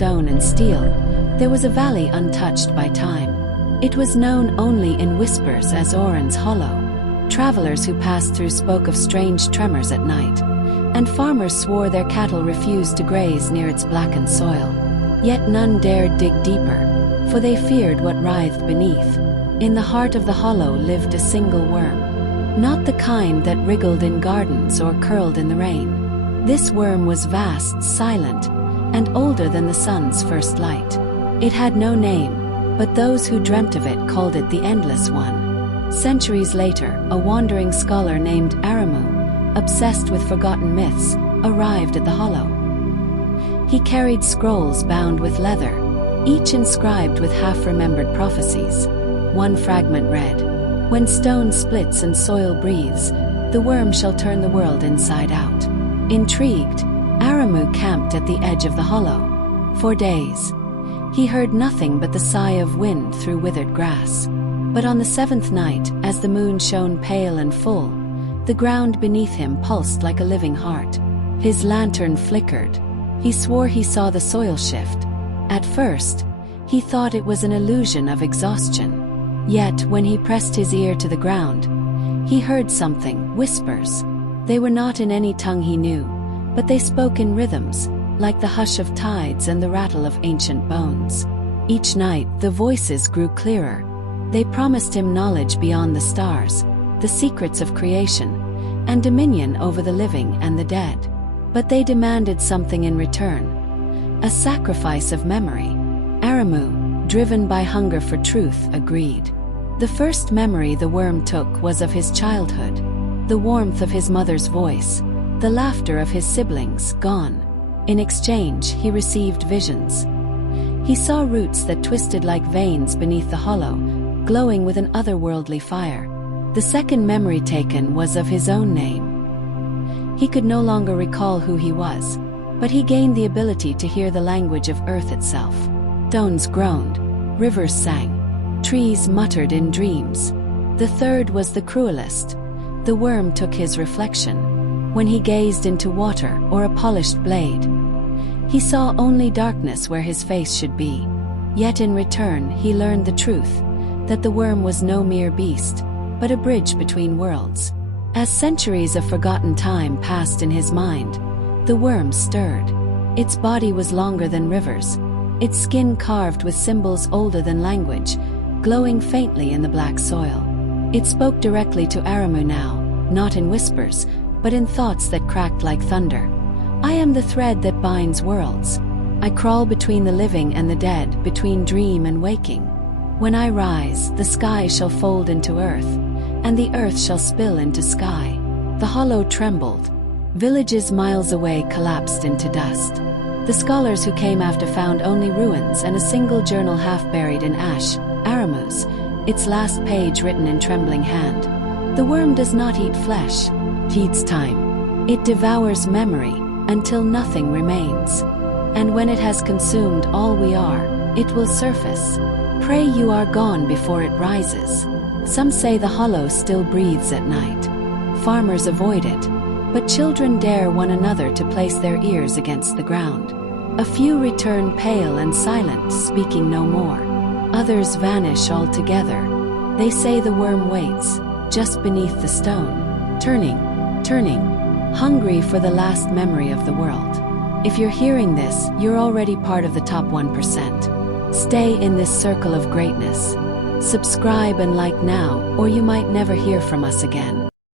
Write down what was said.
stone and steel, there was a valley untouched by time. It was known only in whispers as Oren's Hollow. Travelers who passed through spoke of strange tremors at night, and farmers swore their cattle refused to graze near its blackened soil. Yet none dared dig deeper, for they feared what writhed beneath. In the heart of the hollow lived a single worm, not the kind that wriggled in gardens or curled in the rain. This worm was vast, silent, and older than the sun's first light. It had no name, but those who dreamt of it called it the Endless One. Centuries later, a wandering scholar named Aramu, obsessed with forgotten myths, arrived at the hollow. He carried scrolls bound with leather, each inscribed with half-remembered prophecies. One fragment read, "When stone splits and soil breathes, the worm shall turn the world inside out." Intrigued, Aramu camped at the edge of the hollow. For days, he heard nothing but the sigh of wind through withered grass. But on the seventh night, as the moon shone pale and full, the ground beneath him pulsed like a living heart. His lantern flickered. He swore he saw the soil shift. At first, he thought it was an illusion of exhaustion. Yet, when he pressed his ear to the ground, he heard something, whispers. They were not in any tongue he knew, but they spoke in rhythms, like the hush of tides and the rattle of ancient bones. Each night, the voices grew clearer. They promised him knowledge beyond the stars, the secrets of creation, and dominion over the living and the dead. But they demanded something in return, a sacrifice of memory. Aramu, driven by hunger for truth, agreed. The first memory the worm took was of his childhood, the warmth of his mother's voice, the laughter of his siblings, gone. In exchange, he received visions. He saw roots that twisted like veins beneath the hollow, glowing with an otherworldly fire. The second memory taken was of his own name. He could no longer recall who he was, but he gained the ability to hear the language of earth itself. Stones groaned, rivers sang, trees muttered in dreams. The third was the cruelest. The worm took his reflection. When he gazed into water or a polished blade, he saw only darkness where his face should be. Yet in return he learned the truth, that the worm was no mere beast, but a bridge between worlds. As centuries of forgotten time passed in his mind, the worm stirred. Its body was longer than rivers, its skin carved with symbols older than language, glowing faintly in the black soil. It spoke directly to Aramu now, not in whispers, but in thoughts that cracked like thunder. "I am the thread that binds worlds. I crawl between the living and the dead, between dream and waking. When I rise, the sky shall fold into earth, and the earth shall spill into sky." The hollow trembled. Villages miles away collapsed into dust. The scholars who came after found only ruins and a single journal half buried in ash, Aramu's, its last page written in trembling hand. The worm does not eat flesh, it eats time. It devours memory, until nothing remains. And when it has consumed all we are, it will surface. Pray you are gone before it rises. Some say the hollow still breathes at night. Farmers avoid it, but children dare one another to place their ears against the ground. A few return pale and silent, speaking no more. Others vanish altogether. They say the worm waits, just beneath the stone, turning, hungry for the last memory of the world. If you're hearing this, you're already part of the top 1%. Stay in this circle of greatness. Subscribe and like now, or you might never hear from us again.